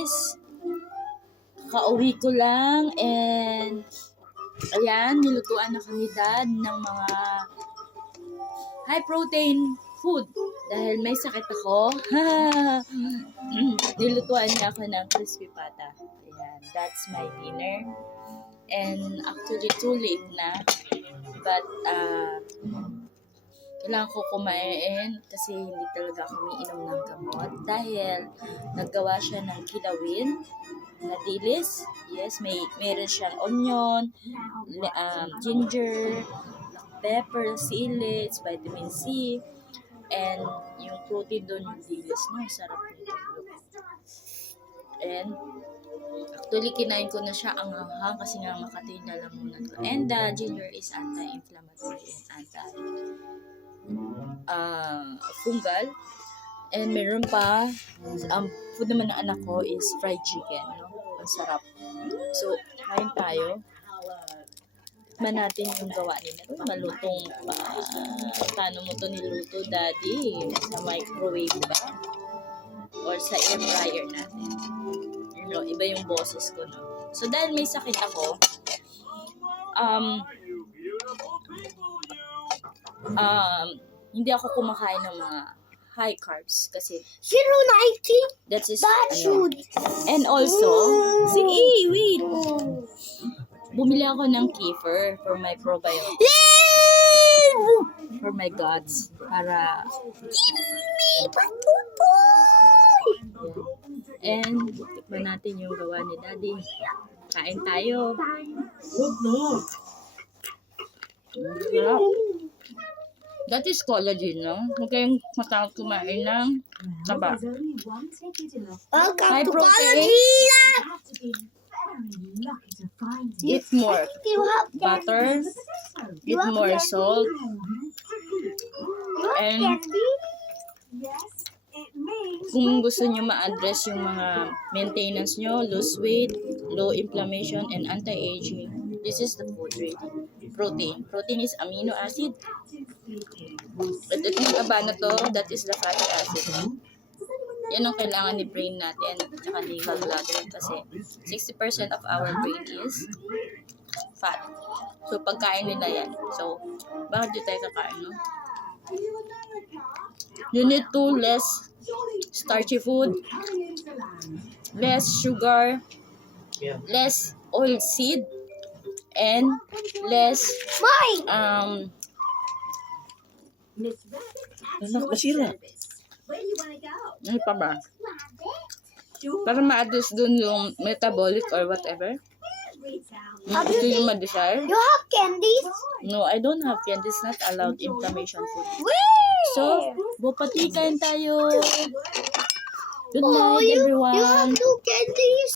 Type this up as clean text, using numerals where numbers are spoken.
guys! Kauwi ko lang and ayan, nilutuan ako ni Dad ng mga high protein food dahil may sakit ako. Nilutuan niya ako ng crispy pata. Ayan, that's my dinner. And actually too late na, but kailangan ko kumain kasi hindi talaga ako umiinom ng gamot dahil naggawa siya ng kilawin na dilis. Yes, meron siyang onion, ginger, pepper, silids, vitamin C, and yung protein doon yung dilis. No, sarap nito. And actually kinain ko na siya ang hanghang kasi nga Makati na lang muna to. And the ginger is anti-inflammatory and fungal. And meron pa, food naman ng anak ko is fried chicken, no? Ang sarap. So, kain tayo. Tikman natin yung gawa nila. Malutong pa. Paano mo to niluto, Daddy? Sa microwave ba? Or sa air fryer natin? You know, iba yung boses ko, no? So, dahil may sakit ako, hindi ako kumakain ng mga high carbs kasi 090. that is That should. and also wait, bumili ako ng kefir for my probiotics for my guts para and tikman natin yung gawa ni Daddy. Kain tayo. Sarap. That is collagen, no? Huwag kayong matakot kumain ng taba. High protein. Eat more butter. Eat more salt. And kung gusto nyo ma-address yung mga maintenance nyo, lose weight, low inflammation, and anti-aging, this is the food ready. Protein. Protein is amino acid. At itong taba na to, that is the fatty acid. Yan ang kailangan ni brain natin at ni gallbladder kasi 60% of our brain is fat. So, pagkain nila yan. So, bakit di tayo kakain, no? You need to less starchy food, less sugar, less oil seed, and less Masira. ano pa ba? Para ma-address dun yung metabolic or whatever. Ito yung ma-desire. You have candies? No, I don't have candy. It's not allowed inflammation food. Wait! So, bupati kain tayo. Good Oh, night, you everyone. have two candies?